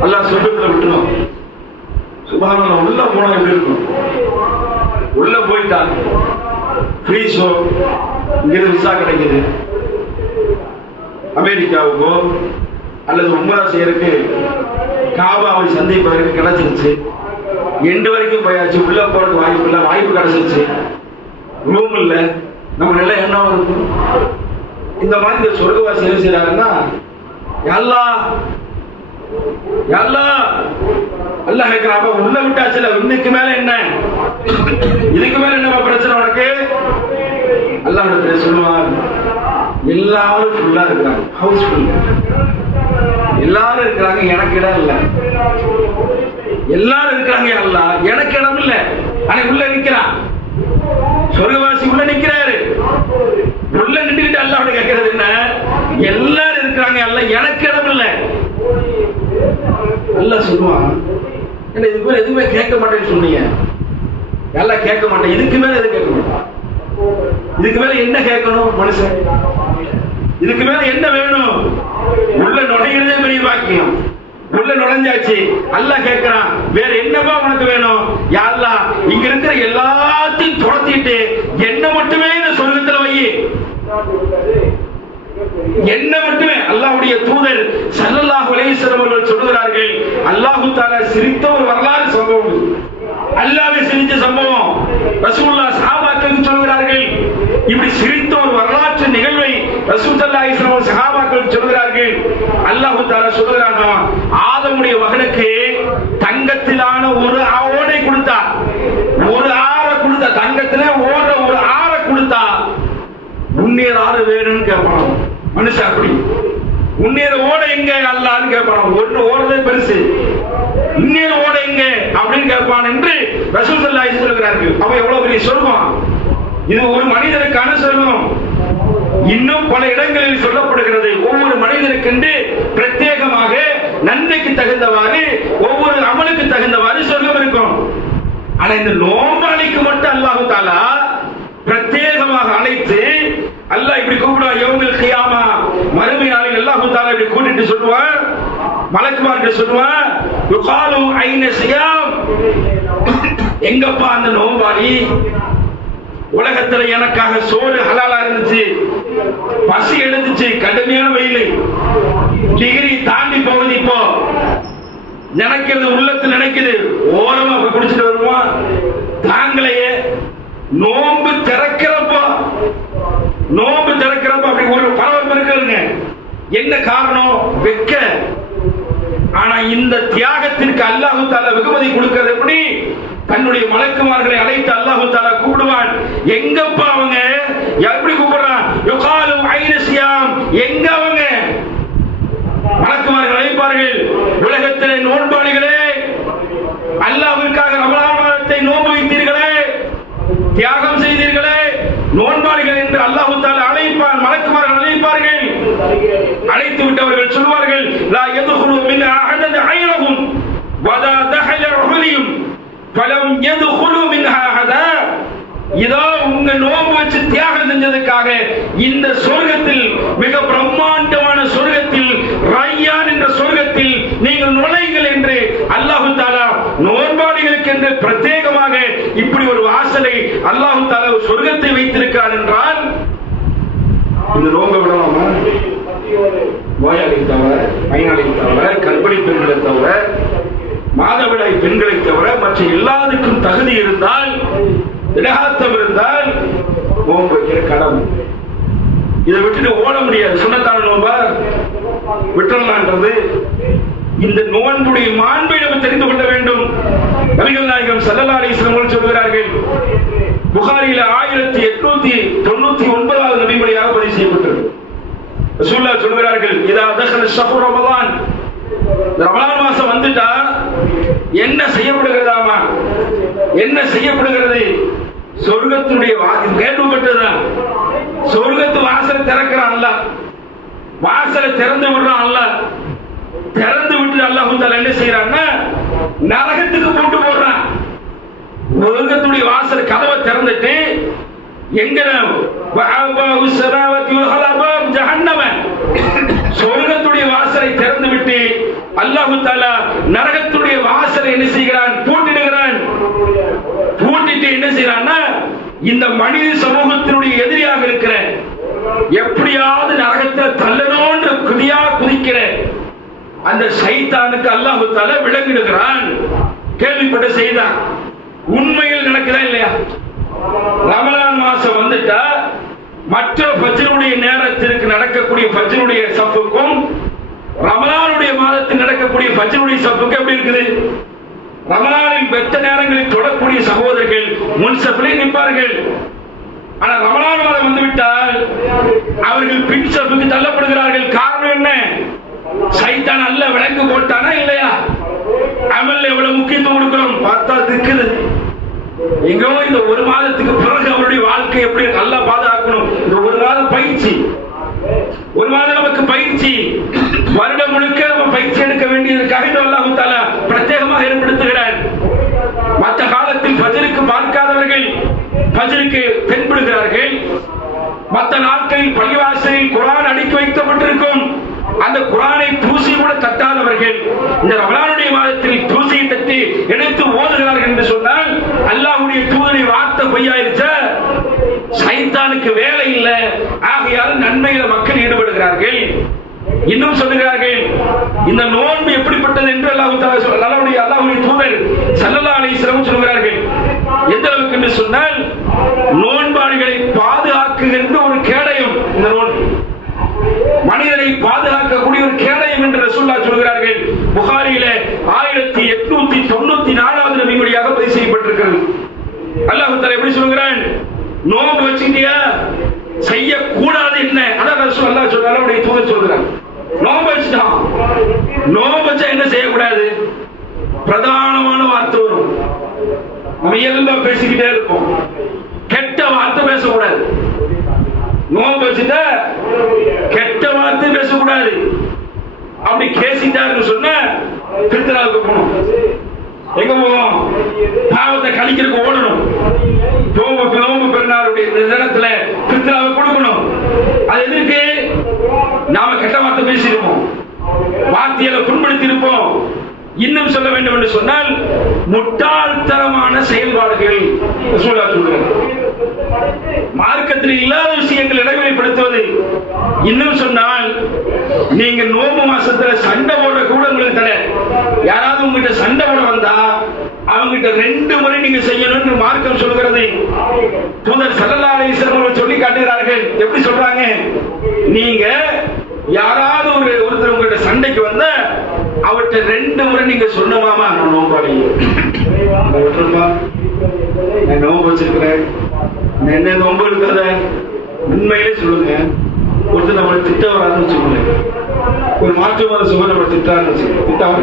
அல்லாஹ் சொர்க்கத்துல விட்டுணும். சுபஹானல்லாஹ், உள்ள போனா எப்படி இருக்கும்? உள்ள போயிட்டாங்க. ஃப்ரீ ஷோ, இங்கிருந்து விசா கிடைக்குது. அமெரிக்காவுக்கோ அல்லது உம்ரா செய்யறதுக்கு காபாவை சந்திப்பதற்கு கிடைச்சிருச்சு. எண்டு வரைக்கும் போயாச்சு. உள்ள போறதுக்கு வாய்ப்பு இல்லை, வாய்ப்பு கிடைச்சிருச்சு. ரூம் இல்ல, நம்ம நல்ல எண்ணம் இருக்கும். இந்த மாதிரி இந்த சொர்க்கவாசி என்ன செய்யறாங்கன்னா, அல்லாஹ் கேட்கிறாப்ப உள்ள விட்டாச்சுல, இன்னைக்கு மேல என்ன, இதுக்கு மேல என்ன பிரச்சனை உனக்கு? அல்லாஹ் சொல்லுவார், எல்லாரும் ஃபுல்லா இருக்கிறாங்க, ஹவுஸ் ஃபுல், எல்லாரும் இருக்கிறாங்க, எனக்கு இடம் இல்ல. எல்லாரும் இருக்கிறாங்க, அல்லாஹ் எனக்கு இடம் இல்ல. ஆனா உள்ள நிக்கிறான் சொர்க்கவாசி, உள்ள நிக்கிறாரு. உள்ள நின்றுகிட்டு அல்லாஹ் கேட்கிறது என்ன? எல்லாரும் இருக்கிறாங்க, அல்லாஹ் எனக்கு இடம் இல்ல. அல்லாஹ் சொல்லுவான், என்ன இதுக்கு மேல எதுவுமே கேட்க மாட்டேன்னு சொன்னீங்க, எல்லாம் கேட்க மாட்டேன், இதுக்கு மேல எது கேட்க மாட்டேன்? இதுக்கு மேல என்ன கேட்கணும் மனுஷன்? இதுக்கு மேல என்ன வேணும்? உள்ள நுழைகிறதே பெரிய வாக்கியம். உள்ள நுழைஞ்சாச்சு, அல்லாஹ் கேட்கிறான், வேற என்னவா உனக்கு வேணும்? யா அல்லாஹ், இங்க இருக்கிற எல்லாத்தையும் துரத்திட்டு என்ன மட்டுமே இந்த சொர்க்கத்துல வை, என்ன மட்டுமே. அல்லாஹ்வுடைய தூதர் ஸல்லல்லாஹு அலைஹி வஸல்லம் அவர்கள் சொல்கிறார்கள், அல்லாஹ் தஆலா சிரித்த ஒரு வரலாறு சம்பவம், அல்லாஹ்வே சிரித்த சம்பவம் ரசூலுல்லாஹ் சஹாபாக்களுக்கு சொல்கிறார்கள். இப்படி சிரித்த ஒரு வரலாற்று நிகழ்வை ரசூல் ஸல்லல்லாஹு அலைஹி வஸல்லம் சஹாபாக்கள் சொல்கிறார்கள். அல்லாஹ் தஆலா சொல்கிறான், ஆதமுடைய மகனுக்கு தங்கத்திலான ஒரு ஓடை கொடுத்தார், ஒரு ஆற கொடுத்தா, தங்கத்தில ஓடுற ஒரு ஆற கொடுத்தா, முன்னேற ஆறு வேணும்னு கேட்பான் மனுஷன். அப்படி முன்னேற ஓட எங்க அல்லான்னு கேட்பான். ஒன்று ஓடுறதே பெருசு, முன்னேற ஓட எங்க அப்படின்னு கேட்பான் என்று ரசூல் ஸல்லல்லாஹு அலைஹி வஸல்லம் சொல்கிறார்கள். அப்ப எவ்வளவு பெரிய சொர்க்கம் இது! ஒரு மனிதனுக்கான சொர்க்கம். இன்னும் பல இடங்களில் சொல்லப்படுகிறது, ஒவ்வொரு மனிதனுக்கு பிரத்யேகமாக நன்மைக்கு தகுந்தவாறு, ஒவ்வொரு அமலுக்கு தகுந்தவாறு சொர்க்கம் இருக்கும். ஆனா இந்த நோம்பாளிக்கு மட்டும் அல்லாஹ் தஆலா பிரத்யேகமாக அழைத்து, அல்லாஹ் இப்படி கூப்பிடுவான், யௌமுல் கியாமா, மறுமை நாளில் அல்லாஹ் தஆலா இப்படி கூட்டிட்டு சொல்லுவான், மலக்குமார்கள் சொல்லுவான், யுகாலு ஐன சியாம், எங்கப்பா அந்த நோம்பாளி? உலகத்துல எனக்காக சோறு ஹலாலா இருந்துச்சு, பசி எடுத்துச்சு, கடுமையான வெயில், டிகிரி தாண்டி போகுது, இப்போ நினைக்கிறது உள்ளத்தில் நினைக்குது, ஓரமா போய் குடிச்சிட்டு வருவான், தாங்களையே. நோம்பு திறக்கிறப்போ அப்படி ஒரு பரபரப்பு இருக்குங்க. என்ன காரணம்? வெக்க. ஆனா இந்த தியாகத்திற்கு அல்லாஹ் தஆலா வெகுமதி கொடுக்கிறது எப்படி? தன்னுடைய மலக்குமார்களை அழைத்து அல்லாஹ் தஆலா கூப்பிடுவான், எங்கப்பா அவங்க? எப்படி கூப்பிடுறான்? யுகாலு ஐன சியாம், எங்க அவங்க? மலக்குமார்கள் அழைப்பார்கள், உலகத்திலே நோன்பாளிகளே, அல்லாஹ்விற்காக ரமலான் மாதத்தை நோன்பு வைத்தீர்களே, தியாகம் செய்தீர்களே, நோன்பாளிகள் என்று அல்லாஹ் தஆலா அழைப்பான். மலக்குமார்கள் அழைப்பார்கள். அழைத்து விட்டவர்கள் சொல்வார்கள், லா யதுகுலு மின் அஹதன் ஐரஹும் வலா தஹல உஹலியும் ஃபலம் யதுகுலு மின்ஹா அஹதா. இதோ உங்க நோன்பு வச்சு தியாகம் செஞ்சதுக்காக இந்த சொர்க்கத்தில், மிக பிரம்மாண்டமான சொர்க்கத்தில், ரய்யான் என்ற சொர்க்கத்தில் நீங்கள் நுழைங்கள் என்று அல்லாஹ் தஆலா நோன்பாளிகளுக்கு என்று பிரத்யேகமாக இப்படி ஒரு வாசலை அல்லாஹ் தஆலா சொர்க்கத்தை வைத்திருக்கிறார் என்றால், இந்த நோன்பை விடலாமா? நோயாளி தவிர, பயனாளி தவிர, கர்ப்பிணி பெண்களை தவிர, மாதவிடாய் பெண்களை தவிர மற்ற எல்லாருக்கும் தகுதி இருந்தால், இடகாத்தம் இருந்தால் நோன்பு வைக்கிற கடமை. இதை விட்டுட்டு ஓட முடியாது. சுன்னத்தான நோன்பா விட்டுறலான்றது. இந்த நோன்புடைய மாண்பை நம்ம தெரிந்து கொள்ள வேண்டும். நபிகள் நாயகம் ஸல்லல்லாஹு அலைஹி வஸல்லம் சொல்கிறார்கள், புகாரியில 1899வது நபிமொழியாக பதிவு செய்யப்பட்டது. ரசூலுல்லாஹ் சொல்கிறார்கள், இதா தഖல ஷஹ்ரு ரமலான், ரமலான் மாசம் வந்துட்டா என்ன செய்யப்படுகிறதாமா? என்ன செய்யப்படுகிறது? சொர்க்கத்துடைய கேள்விப்பட்டதுதான். சொர்க்கத்து வாசலை திறக்கிறான் அல்லாஹ், வாசலை திறந்து விடுறான் அல்லாஹ். திறந்து விட்டு அல்லாஹ் தஆலா என்ன செய்யறான்னா, நரகத்துக்கு போட்டு போடுறான். சொர்க்கத்துடைய வாசல் கதவை திறந்துட்டு எங்க சொர்க்கத்துடைய வாசலை திறந்து விட்டு அல்லாஹ் தஆலா நரகத்துடைய வாசலை என்ன செய்கிறான்? பூட்டிடுகிறான். பூட்டிட்டு இங்க என்ன செய்யறான்னா, இந்த மனித சமூகத்தினுடைய எதிரியாக இருக்கிற, எப்படியாவது நரகத்தில் தள்ளணும்ன்ற குதியா குதிக்கிற அந்த சைத்தானுக்கு அல்லாஹ் தஆலா விளங்கிடுகிறான். கேள்விப்பட்ட செய்தான் உண்மையில் நடக்குதா இல்லையா? ரமலான் மாசம் வந்துட்டா மற்ற ஃபஜ்ருடைய நேரத்திற்கு நடக்கக்கூடிய ஃபஜ்ருடைய சஃபுக்கும் ரமலானுடைய மாதத்தில் நடக்கக்கூடிய ஃபஜ்ருடைய சஃபுக்கும் எப்படி இருக்குது? ரமலானில் பெற்ற நேரங்களில் தொடக்கூடிய சகோதரர்கள் முன்சஃபிலே நிற்பார்கள். ஆனால் ரமலான் மாதம் வந்துவிட்டால் அவர்கள் பின் சஃபுக்கு தள்ளப்படுகிறார்கள். காரணம் என்ன? சைத்தான் அல்ல விளக்கு போட்டானா இல்லையா? அமல் எவ்வளவு முக்கியத்துவம் கொடுக்கிறோம் பார்த்தா இருக்குது. எங்கோ இந்த ஒரு மாதத்துக்கு பிறகு அவருடைய வாழ்க்கை எப்படி நல்லா பாதுகாக்கணும். இந்த ஒரு மாதம் பயிற்சி, ஒரு மாதம் நமக்கு பயிற்சி, வருடம் முழுக்க நம்ம பயிற்சி எடுக்க வேண்டியதற்காக அல்லாஹ் தஆலா பிரத்யேகமாக ஏற்படுத்துகிறார். மற்ற காலத்தில் ஃபஜ்ருக்கு பார்க்காதவர்கள் ஃபஜ்ருக்கு தென்படுகிறார்கள். மற்ற நாட்களில் பள்ளிவாசலில் குர்ஆன் அடுக்கி வைக்கப்பட்டிருக்கும். அந்த குர்ஆனை தூசி கூட தட்டாதவர்கள் இந்த ரமலானுடைய மாதத்தில் தூசியை தட்டி எடுத்து ஓதுகிறார்கள் என்று சொன்னால் அல்லாஹ்வுடைய தூதரை வார்த்தை பொய்யாயிருச்சா? சைத்தானுக்கு வேலை இல்லை. ஆகையால் நன்மையில மக்கள் ஈடுபடுகிறார்கள். இன்னும் சொல்லுகிறார்கள், இந்த நோன்பு எப்படிப்பட்டது என்று அல்லாஹ்வுடைய தூதர் ஸல்லல்லாஹு அலைஹி வஸல்லம் சொல்கிறார்கள். எந்த அளவுக்கு என்று சொன்னால், நோன்பாளிகளை பாதுகாக்குகின்ற ஒரு கேடயம் இந்த நோன்பு. மனிதனை பாதுகாக்கக்கூடிய ஒரு கேடயம் என்று ரசூலுல்லாஹ் சொல்கிறார்கள். புகாரியிலே 1894வது நபிமொழியாக பதிவு செய்யப்பட்டிருக்கிறது. அல்லாஹ் தஆலா எப்படி சொல்கிறான்? நோன்பு வச்சிட்டியா, செய்யக்கூடாது என்ன? அதான் ரசூலுல்லாஹ் சொல்றாங்க, அவருடைய தூதர் சொல்றாங்க. நோன்பு வச்சிட்டான், நோன்பு வச்சா என்ன செய்யக்கூடாது? பிரதானமான வார்த்தை வரும். நம்ம இயல்பா பேசிக்கிட்டே இருப்போம், கெட்ட வார்த்தை பேசக்கூடாது. நோன்பு வச்சுட்டா கெட்ட வார்த்தை பேசக்கூடாது. அப்படி கேசிட்டாருன்னு சொன்ன பித்ராவுக்கு போகணும். எங்க போவோம்? பாவத்தை கழிக்கிறதுக்கு ஓடணும். நோம்பு பெருநாளுடைய தினத்துல பித்ராவை கொடுக்கணும். அது எதற்கு? நாம கெட்ட வார்த்தை பேசியிருப்போம், வார்த்தையில புண்படுத்தி இருப்போம். இன்னும் சொல்ல வேண்டும் என்று சொன்னால், முட்டாள்தனமான செயல்பாடுகள் மார்க்கத்தில் இல்லாத விஷயங்கள் இடைவெளிப்படுத்துவது. இன்னும் சொன்னால், நீங்க நோம்பு மாசத்துல சண்டை போடுற கூட உங்களுக்கு தடை. யாராவது உங்ககிட்ட சண்டை போட வந்தா அவங்ககிட்ட 2 முறை நீங்க செய்யணும் என்று மார்க்கம் சொல்கிறது. தூதர் ஸல்லல்லாஹு அலைஹி வஸல்லம் சொல்லி காட்டுகிறார்கள். எப்படி சொல்றாங்க? நீங்க யாராவது ஒருத்தர் உங்ககிட்ட சண்டைக்கு வந்தா அவர்கிட்ட 2 முறை நீங்க சொன்னமாமா, நான் நோம்பாளி, நான் நோம்பு வச்சிருக்கிறேன், என்ன நோம்பு இருக்கிறத உண்மையிலே சொல்லுங்க. ஒருத்தர் நம்மளை திட்ட வராதுன்னு வச்சுக்கோங்க, ஒரு மாற்று மத சும நம்ம திட்டான்னு வச்சுக்கோங்க, திட்டாம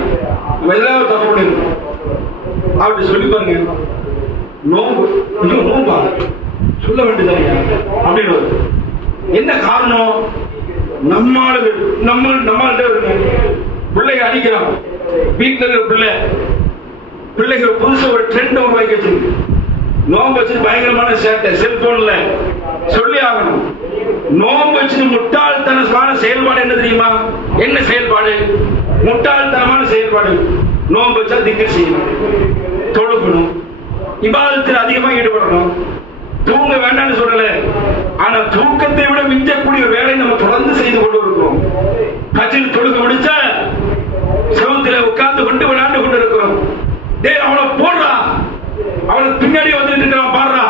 நம்ம எதாவது தப்பு பண்ணிருக்கோம் அப்படி சொல்லி பாருங்க. நோம்பு இன்னும் நோம்பா சொல்ல வேண்டியதானே அப்படின்னு வருது. என்ன காரணம்? நம்மள்கிட்ட பிள்ளைங்க அடிக்கிறான். வீட்டுல இருக்கிற பிள்ளைகள் புதுசா ஒரு ட்ரெண்ட் உருவாக்கி வச்சிருக்கு. நோம்பு வச்சு பயங்கரமான சேட்டை செல்போன்ல சொல்லி ஆகணும். நோம்பு வச்சு முட்டாள்தனமான செயல்பாடு என்ன தெரியுமா? என்ன செயல்பாடு? முட்டாள்தனமான செயல்பாடு. நோம்பு வச்சா திக்ர் செய்யணும், தொழுகணும், இபாதத்தில் அதிகமா ஈடுபடணும். தூங்க வேண்டாம்னு சொல்லல, ஆனா தூக்கத்தை விட மிஞ்சக்கூடிய வேலை நம்ம தொடர்ந்து செய்து கொண்டு இருக்கிறோம். கட்சியில் தொழுக முடிச்சா செவத்துல உட்கார்ந்து கொண்டு விளையாண்டு கொண்டு இருக்கிறோம். டேய் அவனை போடுறா, அவனுக்கு பின்னாடி வந்துட்டு இருக்கிறான் பாடுறா,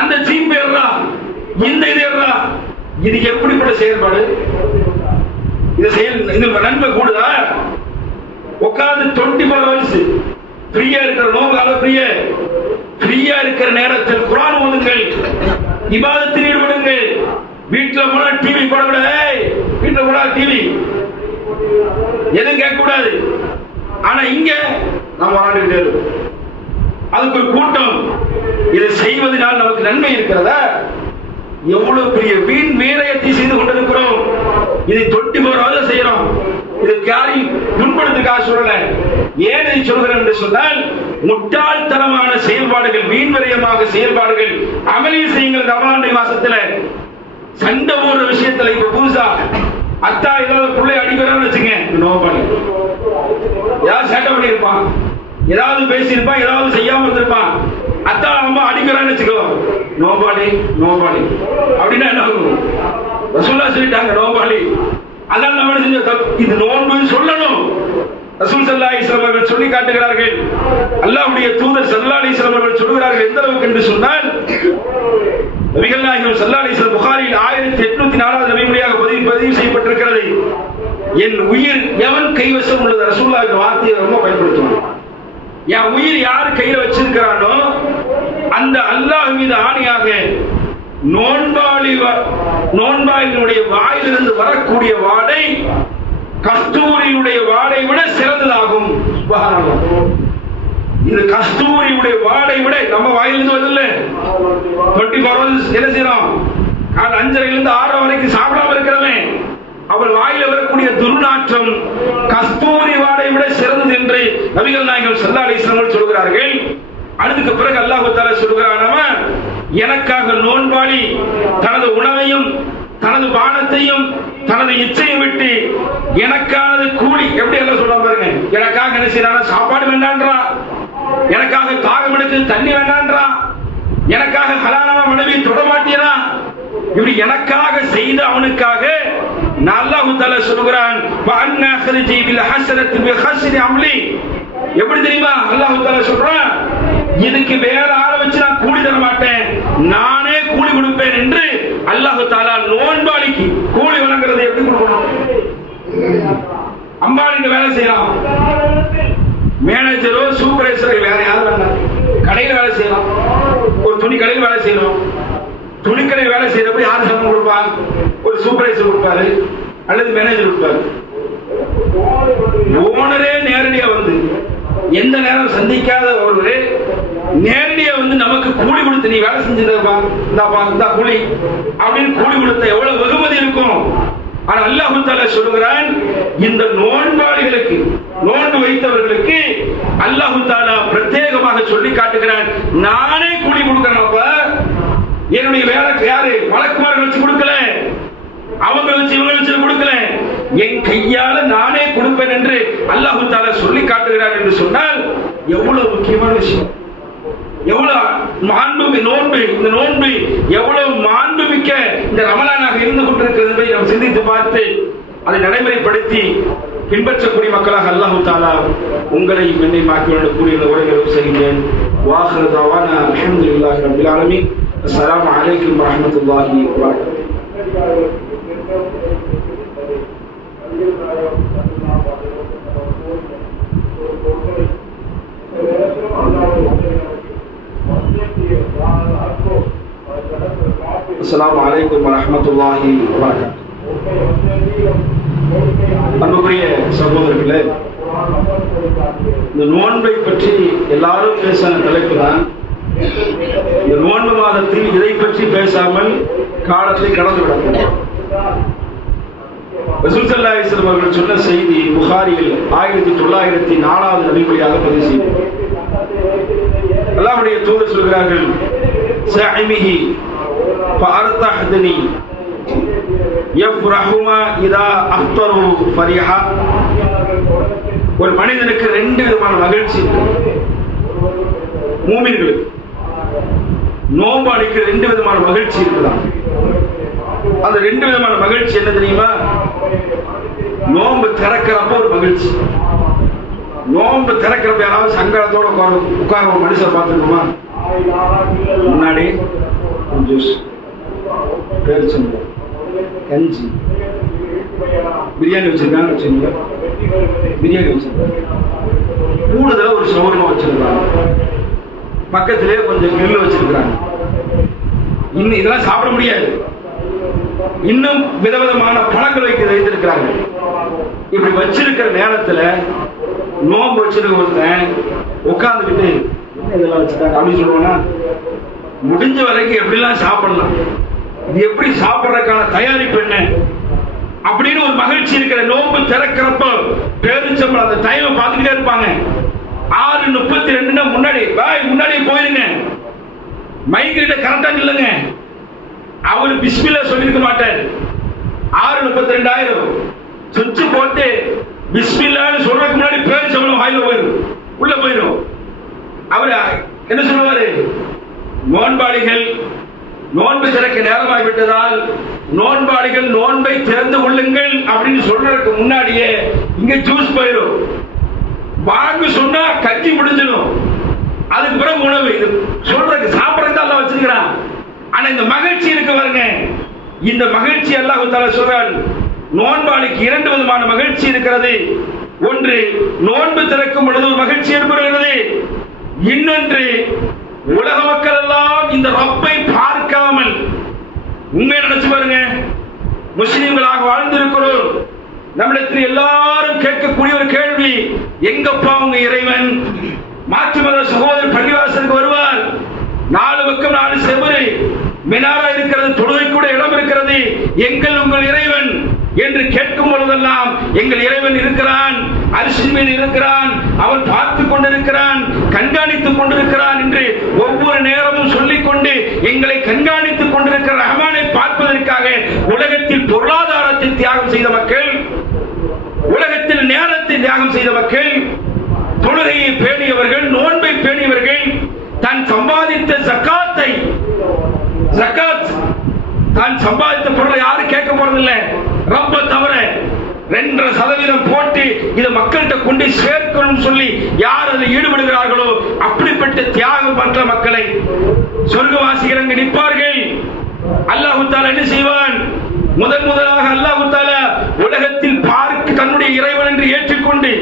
அந்த சீன் ஏறா, இந்த இது ஏறா. இது எப்படிப்பட்ட செயல்பாடு? இது நன்மை கூடுதா? உட்கார்ந்து 24 hours ஃப்ரீயா இருக்கிற நோம்பு கால ஃப்ரீயா இருக்கிற நேரத்தில் குர்ஆன் ஓதுங்கள், இபாதத்தில் ஈடுபடுங்கள். வீட்டுல போனா டிவி போடக்கூடாது. வீட்டுல போனா டிவி எதுவும் கேட்க கூடாது. ஆனா இங்க நம்ம விளையாண்டுகிட்டே இருக்கோம். அதுக்கு ஒரு கூட்டம். இதை செய்வதனால் நமக்கு நன்மை இருக்கிறதா? எவ்வளவு பெரிய வீண் வீரயத்தை செய்து கொண்டிருக்கிறோம். இதை 24 hours செய்யறோம். இதுக்கு யாரையும் புண்படுத்துக்காக சொல்லல. ஏன் இதை சொல்கிறேன் என்று சொன்னால், முட்டாள்தனமான செயல்பாடுகள், வீண் விரயமாக செயல்பாடுகள் அமலில் செய்யுங்கள். ரமலான் மாசத்துல சண்டை போடுற விஷயத்துல இப்ப புதுசா அத்தா ஏதாவது பிள்ளை அடிக்கிறான்னு வச்சுங்க, நோபாளி ஏதாவது சேட்டை பண்ணியிருப்பான், ஏதாவது பேசியிருப்பான், ஏதாவது செய்யாம இருந்திருப்பான். அத்தா அம்மா அடிக்கிறான்னு வச்சுக்கோ, நோபாலி நோபாலி அப்படின்னா என்ன ஆகும்? ரசூலுல்லாஹ் சொல்லிட்டாங்க நோபாலி. அதான் நம்ம செஞ்ச தப்பு. இது நோன்பு சொல்லணும். ரசூல் ஸல்லல்லாஹு அலைஹி வஸல்லம் அவர்கள் சொல்லி காட்டுகிறார்கள். அல்லாஹ்வுடைய தூதர் ஸல்லல்லாஹு அலைஹி வஸல்லம் அவர்கள் சொல்கிறார்கள் எந்த அளவுக்கு என்று சொன்னால், நபிகள் நாயகம் ஸல்லல்லாஹு அலைஹி வஸல்லம் புகாரியில் 1804 நபிமொழியாக பதிவு செய்யப்பட்டிருக்கிறது. என் உயிர் எவன் கைவசம் உள்ளது, ரசூலுல்லாஹ் இந்த வார்த்தையை ரொம்ப பயன்படுத்துவாங்க. என் உயிர் யார் கையில வச்சிருக்கிறானோ அந்த அல்லாஹ் மீது ஆணையாக நோன்பாளினுடைய வாயிலிருந்து வரக்கூடிய வாடை கஸ்தூரியுடைய வாடை விட சிறந்ததாகும். சுப்ஹானல்லாஹ். இது கஸ்தூரியுடைய வாடை விட நம்ம வாயிலிருந்து வருதுல்ல, 24 hours என்ன செய்யறோம், காலை 5:30 6 வரைக்கும் சாப்பிடாம இருக்கிறவன் அவள் வாயில வரக்கூடிய துர்நாற்றம் கஸ்தூரி வாடை விட சிறந்தது என்று நபிகள் நாயகம் ஸல்லல்லாஹு அலைஹி வஸல்லம் சொல்கிறார்கள். அதுக்கு பிறகு அல்லாஹ் தஆலா சொல்கிறான், எனக்காக நோன்பாளி தனது உணவையும் தனது பானத்தையும் தனது இச்சையை விட்டு எனக்கானது கூலி எப்படி எல்லாம் சொல்ல பாருங்க. எனக்காக என்ன செய்யறான், சாப்பாடு வேண்டான்றான், எனக்காக தாகம் எடுத்து தண்ணி வேண்டான்றான், எனக்காக ஹலாலான மனைவி தொட மாட்டேறான். இப்படி எனக்காக செய்த அவனுக்காக அல்லாஹ் தஆலா சொல்கிறான், வஅன்னா ஹர்ஜி பில் ஹஸனத்தி பி ஹஸ்ரி அம்லி. எப்படி தெரியுமா அல்லாஹ் தஆலா சொல்றான், இதுக்கு வேற ஆளை வச்சு நான் கூலி தர மாட்டேன், நானே கூலி கொடுப்பேன் என்று அல்லாஹ் தஆலா நோன்பாளிக்கு கூலி வழங்குறது எப்படி கொடுக்கணும். அம்பானிக்கு வேலை செய்யலாம், மேனேஜரோ சூப்பர்வைசரோ வேற யாரும் வேண்டாம், கடையில் வேலை செய்யலாம், ஒரு துணி கடையில் வேலை செய்யணும், துணிக்கடை வேலை செய்யறப்ப யார் சம்பளம் கொடுப்பா, ஒரு சூப்பர்வைசர் கொடுப்பாரு அல்லது மேனேஜர் கொடுப்பாரு. ஓனரே நேரடியா வந்து எந்த நேரம் சந்திக்காத ஒருவரே நேரடியா வந்து நமக்கு கூலி கொடுத்து நீ வேலை செஞ்சதுப்பா இந்த கூலி அப்படின்னு கூலி கொடுத்த எவ்வளவு வெகுமதி இருக்கும். ஆனா அல்லாஹ் தஆலா சொல்கிறான், இந்த நோன்பாளிகளுக்கு நோன்பு வைத்தவர்களுக்கு அல்லாஹ் தஆலா பிரத்யேகமாக சொல்லி காட்டுகிறான், நானே கூலி கொடுக்கிறேன். என்னுடைய வேலை யாரு வழக்குமார்கள் வச்சு கொடுக்கல, அவங்க வச்சு இவங்க வச்சு கொடுக்கல, என் கையால நானே கொடுப்பேன் என்று அல்லாஹ் தஆலா சொல்லி காட்டுகிறார் என்று சொன்னால் எவ்வளவு முக்கியமான விஷயம், எவ்வளவு மாண்புமிக்க நோன்பு. இந்த நோன்பு எவ்வளவு மாண்புமிக்க இந்த ரமலானாக இருந்து கொண்டிருக்கிறது என்பதை நாம் சிந்தித்து பார்த்து அதை நடைமுறைப்படுத்தி பின்பற்றக்கூடிய மக்களாக அல்லாஹ் தஆலா உங்களை என்னை மாற்றி கூடிய உரைகளை செய்கிறேன். வாஹிரு தஅவானா அல்ஹம்துலில்லாஹி ரப்பில் ஆலமீன். அஸ்ஸலாமு அலைக்கும் வரஹ்மத்துல்லாஹி வபரகாத்துஹு. அஸ்ஸலாமு அலைக்கும் வரஹ்மத்துல்லாஹி வபரகாத்துஹு. அன்புக்குரிய சகோதரர்களே, இந்த நோன்பை பற்றி எல்லாரும் பேசின தலைப்பு தான். இந்த நோன்பு மாதத்தில் இதை பற்றி பேசாமல் காலத்தை கடந்து விடக்கூடாது. ரசூல் ஸல்லல்லாஹு அலைஹி வஸல்லம் அவர்கள் சொன்ன செய்தி புகாரியில் 1904 நபிமொழியாக பதிவு செய்யப்பட்டது. அல்லாஹ்வுடைய தூதர் சொல்கிறார்கள், ஸஅமிஹி ஃபஅர்தஹ்தனி யஃப்ரஹுமா இதா அஃதரு ஃபரிஹா. ஒரு மனிதனுக்கு 2 விதமான மகிழ்ச்சி இருக்கு. மூமின்களுக்கு நோன்பாளிக்கு 2 விதமான மகிழ்ச்சி இருக்குதான். அந்த 2 விதமான மகிழ்ச்சி என்ன தெரியுமா? நோன்பு திறக்கிறப்ப ஒரு மகிழ்ச்சி. நோன்பு திறக்கிறப்ப யாராவது சங்கடத்தோட உட்கார ஒரு மனுஷன் பார்த்துருக்குமா? முன்னாடி ஜூஸ், பேரிச்சம்பழம், கஞ்சி, பிரியாணி வச்சிருக்காங்க வச்சுக்கோங்க, பிரியாணி வச்சிருக்காங்க, கூடுதலா ஒரு ஷவர்மா வச்சிருக்காங்க, பக்கத்திலே கொஞ்சம் கிரில் வச்சிருக்காங்க. இன்னும் இதெல்லாம் சாப்பிட முடியாது, இன்னும் விதவிதமான பழங்கள் வைத்திருக்கிறாங்க. இப்படி வச்சிருக்கிற நேரத்துல நோன்பு வச்சிருக்க ஒருத்தன் உட்கார்ந்துக்கிட்டு இதெல்லாம் வச்சுட்டாங்க அப்படின்னு சொல்லுவாங்கன்னா, முடிஞ்ச வரைக்கும் எப்படிலாம் சாப்பிடலாம், இது எப்படி சாப்பிடறதுக்கான தயாரிப்பு என்ன அப்படின்னு ஒரு மகிழ்ச்சி இருக்கிற. நோன்பு திறக்கிறப்ப பேரிச்சம்பழம் அந்த டைமை பார்த்துக்கிட்டே இருப்பாங்க. 6:32 முன்னாடி போயிருங்க, மைக்கிட்ட கரெக்டா இல்லைங்க, அவரு பிஸ்மில்லா சொல்லிருக்க மாட்டார். 6:32 சுவிட்ச் போட்டு பிஸ்மில்லான்னு சொல்றதுக்கு முன்னாடி பேரிச்சம்பழம் வாயில போயிடும், உள்ள போயிடும். அவரு என்ன சொல்லுவாரு? நோன்பாளிகள் நோன்பு திறக்க நேரமாகிவிட்டதால் நோன்பாளிகள் நோன்பை திறந்து கொள்ளுங்கள் அப்படின்னு சொல்றதுக்கு முன்னாடியே இங்க ஜூஸ் போயிடும். வாங்க சொன்னா கஞ்சி முடிஞ்சிடும். அதுக்கு பிறகு உணவு. இது சொல்றதுக்கு சாப்பிடறதுக்கு எல்லாம் வச்சிருக்கிறான். ஆனா இந்த மகிழ்ச்சி இருக்கு பாருங்க, இந்த மகிழ்ச்சி அல்லாஹ் தஆலா சொல்றான். நோன்பாளிக்கு இரண்டு விதமான மகிழ்ச்சி இருக்கிறது. ஒன்று நோன்பு திறக்கும் பொழுது ஒரு மகிழ்ச்சி ஏற்படுகிறது. இன்னொன்று உலக மக்கள் எல்லாம் இந்த ரப்பை பார்க்காமல், உண்மையை நினைச்சு பாருங்க, முஸ்லிம்களாக வாழ்ந்திருக்கிறோம். நம்மிடத்தில் எல்லாரும் கேட்கக்கூடிய ஒரு கேள்வி, எங்கப்பா உங்க இறைவன்? மாற்று மத சகோதரர் பள்ளிவாசலுக்கு வருவார், 4 பக்கம் 4 செவரு மினாரா இருக்கிறது, தொழுகை கூட இடம் இருக்கிறது. எங்கள் உங்கள் இறைவன் என்று கேட்கும் பொழுதெல்லாம் எங்கள் இறைவன் இருக்கிறான், அரிசி மீது இருக்கிறான், அவன் பார்த்துக் கொண்டிருக்கிறான், கண்காணித்துக் கொண்டிருக்கிறான் என்று ஒவ்வொரு நேரமும் சொல்லிக்கொண்டு எங்களை கண்காணித்துக் கொண்டிருக்கிற ரஹ்மானை பார்ப்பதற்காக உலகத்தில் பொருளாதாரத்தை தியாகம் செய்த மக்கள், உலகத்தில் நேரத்தை தியாகம் செய்த மக்கள், தொழுகையை பேணியவர்கள், நோன்பை பேணியவர்கள், தான் சம்பாதித்த ஜக்காத்தை, ஜக்காத் தான் சம்பாதித்த பொருளை யாரும் கேட்க போறதில்லை, ரப்ப தவிர 2% போட்டு இதை மக்கள்கிட்ட கொண்டு சேர்க்கணும் சொல்லி யார் அதில் ஈடுபடுகிறார்களோ அப்படிப்பட்ட தியாகம் பண்ற மக்களை சொர்க்கவாசிகள் அங்கு நிற்பார்கள். அல்லாஹ் தஆலா என்ன செய்வான்? முதலாக அல்லாஹ் தஆலா உலகத்தில் பார்க்க தன்னுடைய இறைவன் என்று ஏற்றுக்கொண்டு,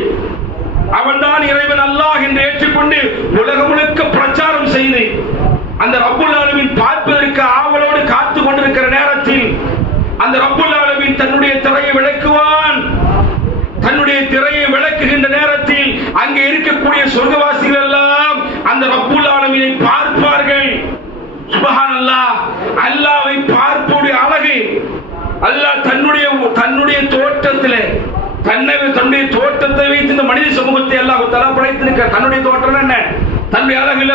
அவன்தான் இறைவன் அல்லாஹ் என்று ஏற்றுக்கொண்டு உலகம் முழுக்க பிரச்சாரம் செய்து அந்த ரப்புல் ஆலமீன் பார்ப்பதற்கு ஆவலோடு காத்து கொண்டிருக்கிற நேரத்தில் அந்த ரப்புல் ஆலமீன் தன்னுடைய திரையை விளக்குவான். தன்னுடைய திரையை விளக்குகின்ற நேரத்தில் அங்கே இருக்கக்கூடிய சொர்க்கவாசிகள் எல்லாம் அந்த ரப்புல் ஆலமீனை பார்ப்பார்கள். சுப்ஹானல்லாஹ், அல்லாஹ்வை பார்ப்போடைய அழகு. அல்லாஹ் தன்னுடைய தோற்றத்திலே தன்னுடைய தோற்றத்தை வைத்து இந்த மனித சமூகத்தை அல்லாஹ் தஆலா படைத்திருக்க. தன்னுடைய தோற்றம் என்ன? தன்னுடைய அழகுல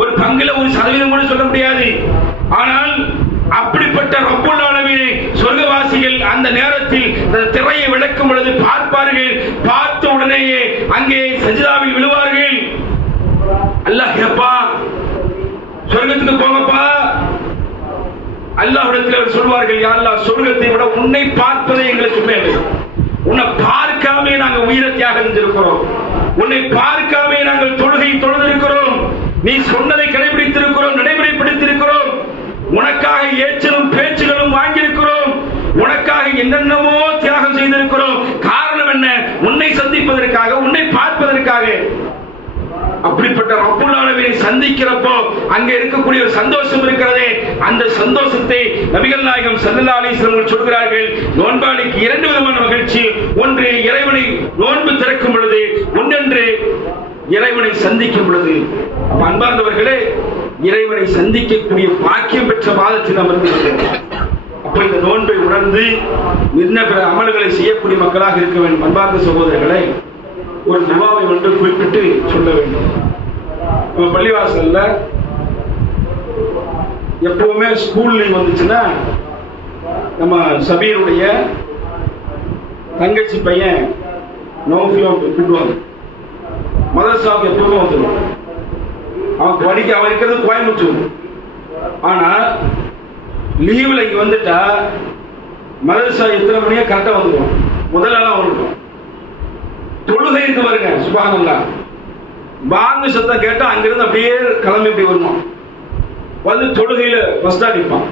ஒரு பங்குல 1% கூட சொல்ல முடியாது. ஆனால் அப்படிப்பட்ட ரப்புல் ஆலமீனை சொர்க்கவாசிகள் அந்த நேரத்தில் திரையை விளக்கும் பொழுது பார்ப்பார்கள். பார்த்த உடனேயே அங்கே சஜிதாவில் விழுவார்கள். அல்லாஹ் கேப்பா, சொர்க்கத்துக்கு போங்கப்பா. அல்லாஹ்விடத்தில் அவர் சொல்வார்கள், யா அல்லாஹ், சொர்க்கத்தை விட உன்னை பார்ப்பதே எங்களுக்கு மேல். உன்னை பார்க்காமே நாங்கள் உயிரை தியாகம் செஞ்சிருக்கிறோம். உன்னை பார்க்காமே நாங்கள் தொழுகை தொழுதிருக்கிறோம். நீ சொன்னதை கடைபிடித்திருக்கிறோம், நடைமுறைப்படுத்தியிருக்கிறோம். உனக்காக ஏச்சலும் பேச்சுகளும் வாங்கியிருக்கிறோம். உனக்காக என்னென்னமோ தியாகம் செய்திருக்கிறோம். காரணம் என்ன? உன்னை சந்திப்பதற்காக, உன்னை பார்ப்பதற்காக. அப்படிப்பட்ட ரப்புல் ஆலமீனை சந்திக்கிறப்போ அங்கே இருக்கக்கூடிய ஒரு சந்தோஷம் இருக்கிறதே, அந்த சந்தோஷத்தை நபிகள் நாயகம் ஸல்லல்லாஹு அலைஹி வஸல்லம் சொல்கிறார்கள். நோன்பாளிக்கு 2 விதமான மகிழ்ச்சி. ஒன்று இறைவனை நோன்பு திறக்கும் பொழுது, இன்னொன்று இறைவனை சந்திக்கும் பொழுது. அன்பார்ந்தவர்களே, இறைவனை சந்திக்கக்கூடிய பாக்கியம் பெற்ற மாதத்தில் அமர்ந்திருக்கிறோம். அப்ப இந்த நோன்பை உணர்ந்து இன்ன பிற அமல்களை செய்யக்கூடிய மக்களாக இருக்க வேண்டும். அன்பார்ந்த சகோதரர்களை, ஒரு துவாவை ஒன்று குறிப்பிட்டு சொல்ல வேண்டும். நம்ம பள்ளிவாசல்ல எப்பவுமே ஸ்கூல் லீவ் வந்துச்சுன்னா நம்ம சபீருடைய தங்கச்சி பையன் நௌஃபிலும் கூப்பிடுவாங்க. மதரசாவுக்கு எப்பவுமே வந்துடுவான். அவன் இருக்கிறது கோயம்புத்தூர். ஆனா லீவ்ல இங்க வந்துட்டா மதரசா எத்தனை மணியா கரெக்டா வந்துடுவான். முதல்லாம் வந்துடும். தொழுகை இருக்கு பாருங்க, சுப்ஹானல்லாஹ், பாங்கு சத்தம் கேட்டா அங்கிருந்து அப்படியே கிளம்பி இப்படி வருவான். வந்து தொழுகையில ஃபர்ஸ்டா நிற்பான்.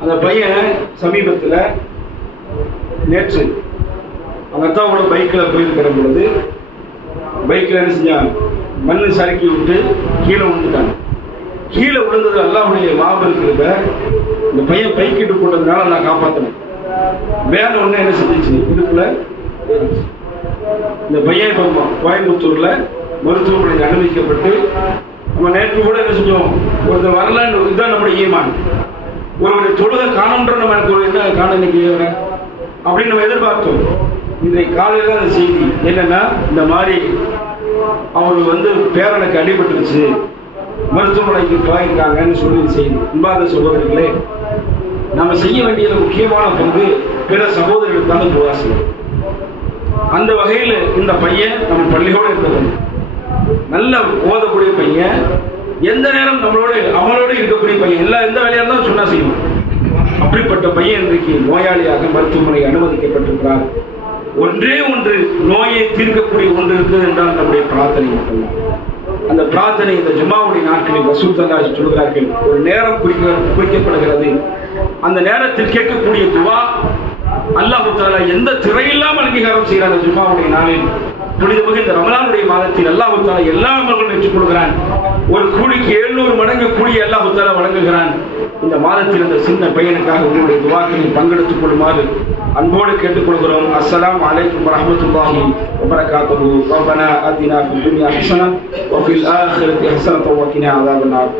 அந்த பையன் சமீபத்தில் நேற்று அவங்க அத்தாவோட பைக்ல போயிருக்கிற பொழுது பைக்ல என்ன செஞ்சான், மண்ணு சறுக்கி விட்டு கீழே விழுந்துட்டாங்க. கீழே விழுந்தது அல்லாஹ்வுடைய மாபெரும் கிருபை. இந்த பையன் பைக்கிட்டு போட்டதுனால நான் காப்பாத்தினேன். வேற ஒண்ணு என்ன செஞ்சிச்சு, இடுப்புல இந்த பையன் கோயம்புத்தூர்ல மருத்துவமனையில் அனுமதிக்கப்பட்டு, நம்ம நேற்று கூட என்ன செஞ்சோம், ஒருத்தர் வரலான்னு, இதுதான் நம்முடைய ஈமான். ஒருவருடைய தொழுகை காணுன்ற நம்ம என்ன காண இன்னைக்கு அப்படின்னு நம்ம எதிர்பார்த்தோம். இன்றைக்கு காலையில அந்த செய்தி என்னன்னா, இந்த மாதிரி அவரு பேரனுக்கு அடிபட்டுருச்சு, மருத்துவமனைக்கு போயிருக்காங்கன்னு சொல்லி செய்தி. அன்பார்ந்த சகோதரர்களே, நம்ம செய்ய வேண்டிய முக்கியமான பங்கு பிற சகோதரர்களுக்கான துவா செய்யும். அந்த வகையில் இந்த பையன் நம்ம பள்ளியோடு இருந்தது. நல்ல ஓதக்கூடிய பையன், எந்த நேரம் அவளோட இருக்கக்கூடிய பையன், எந்த வேலையா இருந்தாலும் சொன்னா செய்யும். அப்படிப்பட்ட பையன் இன்றைக்கு நோயாளியாக மருத்துவமனை அனுமதிக்கப்பட்டிருக்கிறார். ஒன்றே ஒன்று நோயை தீர்க்கக்கூடிய ஒன்று இருக்குது என்றால் நம்முடைய பிரார்த்தனை மட்டும்தான். அந்த பிரார்த்தனை இந்த ஜும்மாவுடைய நாட்களில் ரசூல் ஸல்லல்லாஹு அலைஹி வஸல்லம் சொல்கிறார்கள், ஒரு நேரம் குறிக்கப்படுகிறது. அந்த நேரத்தில் கேட்கக்கூடிய துவா அல்லாஹ் தஆலா எந்த திரையில்லாமல் அங்கீகாரம் செய்கிறார். அந்த ஜும்மாவுடைய நாளில் புனிதமிகு இந்த ரமலானுடைய மாதத்தில் அல்லாஹ் தஆலா எல்லா அமல்களும் ஏற்றுக்கொள்கிறான். ஒரு கூலிக்கு 700 மடங்கு கூலியை அல்லாஹ் தஆலா வழங்குகிறான். இந்த மாதத்தில் அந்த சின்ன பையனுக்காக உங்களுடைய துஆக்களில் பங்கெடுத்துக் கொள்ளுமாறு அன்போடு கேட்டுக்கொள்கிறோம். அஸ்ஸலாமு அலைக்கும் வரஹ்மத்துல்லாஹி வபரகாத்துஹு. ரப்பனா ஆதினா ஃபித் துன்யா ஹஸனா வ ஃபில் ஆখিরাতি ஹஸனத்தன் வ கினா அஸாபன் நார்.